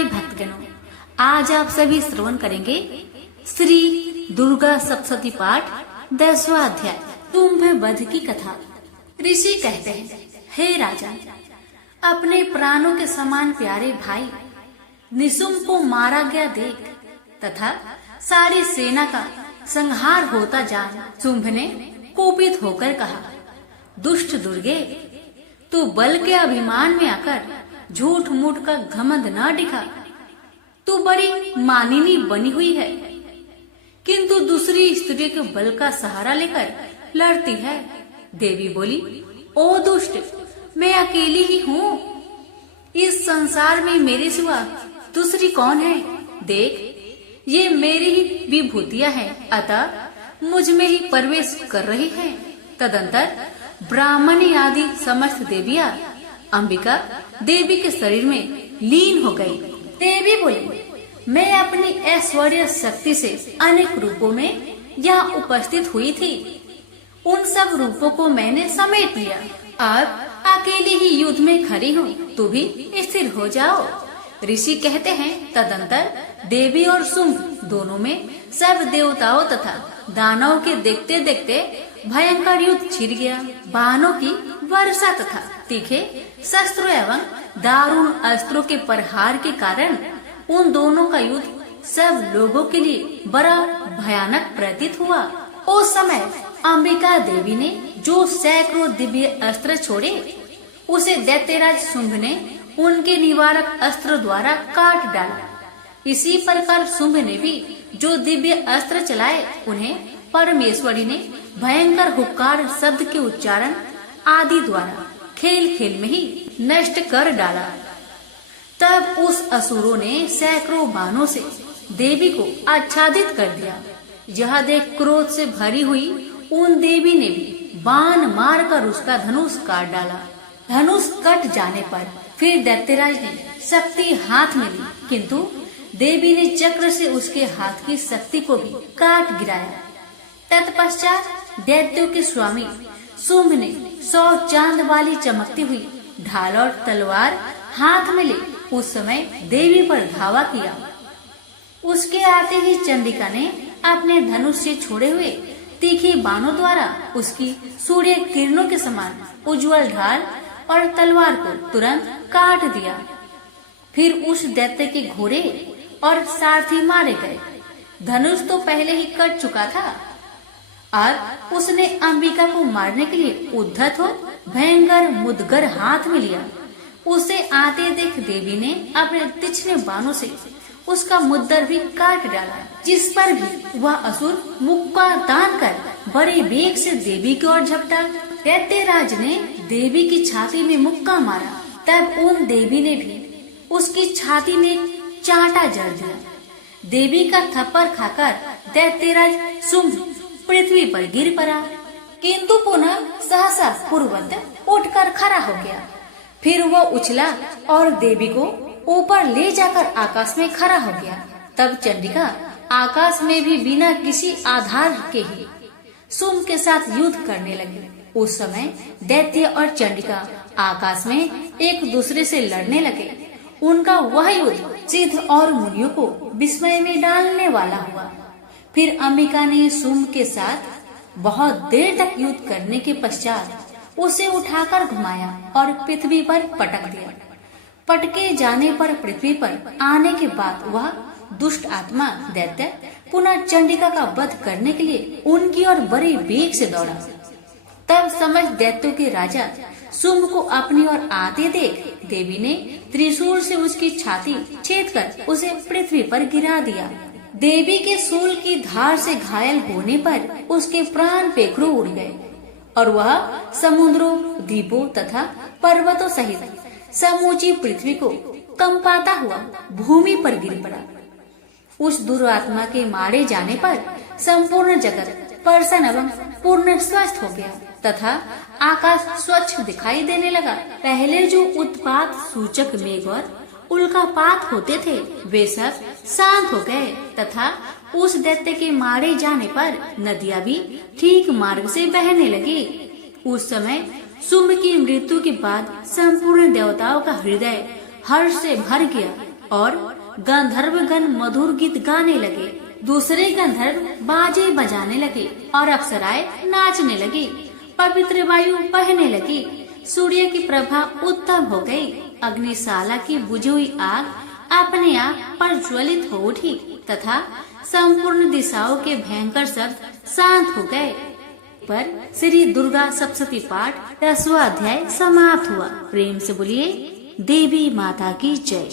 प्यारे भक्तगणों, आज आप सभी श्रवण करेंगे श्री दुर्गा सप्तशती पाठ 10वां अध्याय तुम्भ वध की कथा। ऋषि कहते हैं, हे राजा, अपने प्राणों के समान प्यारे भाई निशुम्भ को मारा गया देख तथा सारी सेना का संहार होता जान शुंभ ने कोपित होकर कहा, दुष्ट दुर्गे, तू बल के अभिमान में आकर झूठ मूठ का घमंड न दिखा। तू बड़ी मानिनी बनी हुई है, किंतु दूसरी स्त्री के बल का सहारा लेकर लड़ती है। देवी बोली, ओ दुष्ट, मैं अकेली ही हूँ। इस संसार में मेरे सिवा दूसरी कौन है? देख, ये मेरी ही विभूतियाँ हैं, अतः मुझ में ही प्रवेश कर रही हैं। तदंतर ब्राह्मणी आदि समस्त देवियाँ अंबिका देवी के शरीर में लीन हो गई। देवी बोली, मैं अपनी ऐश्वर्य शक्ति से अनेक रूपों में यहाँ उपस्थित हुई थी। उन सब रूपों को मैंने समेट लिया। अब अकेली ही युद्ध में खड़ी हूँ, तू भी स्थिर हो जाओ। ऋषि कहते हैं, तदंतर देवी और शुंभ दोनों में सब देवताओं तथा दानवों के देखते देखते भयंकर युद्ध छिड़ गया। बाणों की वर्षा तथा तीखे शस्त्रों एवं दारुण अस्त्रों के प्रहार के कारण उन दोनों का युद्ध सब लोगों के लिए बड़ा भयानक प्रतीत हुआ। उस समय अंबिका देवी ने जो सैकड़ों दिव्य अस्त्र छोड़े, उसे दैत्यराज शुंभ ने उनके निवारक अस्त्र द्वारा काट डाला। इसी प्रकार शुंभ ने भी जो दिव्य अस्त्र चलाए, उन्हें परमेश्वरी ने भयंकर हुक्कार शब्द के उच्चारण आदि द्वारा खेल खेल में ही नष्ट कर डाला। तब उस असुरों ने सैकड़ों बाणों से देवी को आच्छादित कर दिया। यह देख क्रोध से भरी हुई उन देवी ने भी बाण मार कर उसका धनुष काट डाला। धनुष कट जाने पर फिर दैत्यराज ने शक्ति हाथ में ली, किंतु देवी ने चक्र से उसके हाथ की शक्ति को भी काट गिराया। तत्पश्चात दैत्यों के स्वामी शुंभ ने 100 चांद वाली चमकती हुई ढाल और तलवार हाथ में ले उस समय देवी पर धावा किया। उसके आते ही चंडिका ने अपने धनुष से छोड़े हुए तीखे बाणों द्वारा उसकी सूर्य किरणों के समान उज्जवल ढाल और तलवार को तुरंत काट दिया। फिर उस दैत्य के घोड़े और सारथी मारे गए। धनुष तो पहले ही कट चुका था और उसने अंबिका को मारने के लिए उद्धत हो भयंकर मुदगर हाथ में लिया। उसे आते देख देवी ने अपने तिछने बाणों से उसका मुद्दर भी काट डाला, जिस पर भी वह असुर मुक्का तान कर बड़े वेग से देवी की ओर झपटा। दैत्यराज ने देवी की छाती में मुक्का मारा, तब उन देवी ने भी उसकी छाती में चांटा जड़ दिया। देवी का थप्पड़ खाकर दैत्यराज शुंभ पृथ्वी पर गिर पड़ा, किंतु पुनः सहसा पूर्ववत उठकर खड़ा हो गया। फिर वह उछला और देवी को ऊपर ले जाकर आकाश में खड़ा हो गया। तब चंडिका आकाश में भी बिना किसी आधार के ही शुंभ के साथ युद्ध करने लगी। उस समय दैत्य और चंडिका आकाश में एक दूसरे से लड़ने लगे। उनका वह युद्ध सिद्ध और मुनियों को विस्मय में डालने वाला हुआ। फिर अंबिका ने शुंभ के साथ बहुत देर तक युद्ध करने के पश्चात उसे उठाकर घुमाया और पृथ्वी पर पटक दिया। पटके जाने पर पृथ्वी पर आने के बाद वह दुष्ट आत्मा दैत्य पुनः चंडिका का वध करने के लिए उनकी ओर बड़े वेग से दौड़ा। तब समस्त दैत्यों के राजा शुंभ को अपनी ओर आते देख देवी ने त्रिशूल से उसकी छाती छेद कर उसे पृथ्वी पर गिरा दिया। देवी के शूल की धार से घायल होने पर उसके प्राण पेखरों उड़ गए और वह समुद्रों, द्वीपों तथा पर्वतों सहित समूची पृथ्वी को कंपाता हुआ भूमि पर गिर पड़ा। उस दुरात्मा के मारे जाने पर संपूर्ण जगत प्रसन्न एवं पूर्ण स्वस्थ हो गया तथा आकाश स्वच्छ दिखाई देने लगा। पहले जो उत्पात सूचक मेघ और उल्कापात होते थे, वे सब शांत हो गए तथा उस दैत्य के मारे जाने पर नदियां भी ठीक मार्ग से बहने लगी। उस समय शुंभ की मृत्यु के बाद संपूर्ण देवताओं का हृदय हर्ष से भर गया और गंधर्वगण मधुर गीत गाने लगे। दूसरे गंधर्व बाजे बजाने लगे और अप्सराएं नाचने लगी। पवित्र वायु बहने लगी। सूर्य की प्रभा उत्तम हो गई। अग्निशाला की बुझी हुई आग अपने आप प्रज्वलित हो उठी तथा संपूर्ण दिशाओं के भयंकर शब्द शांत हो गए। पर श्री दुर्गा सप्तशती पाठ 10वां अध्याय समाप्त हुआ। प्रेम से बोलिए देवी माता की जय।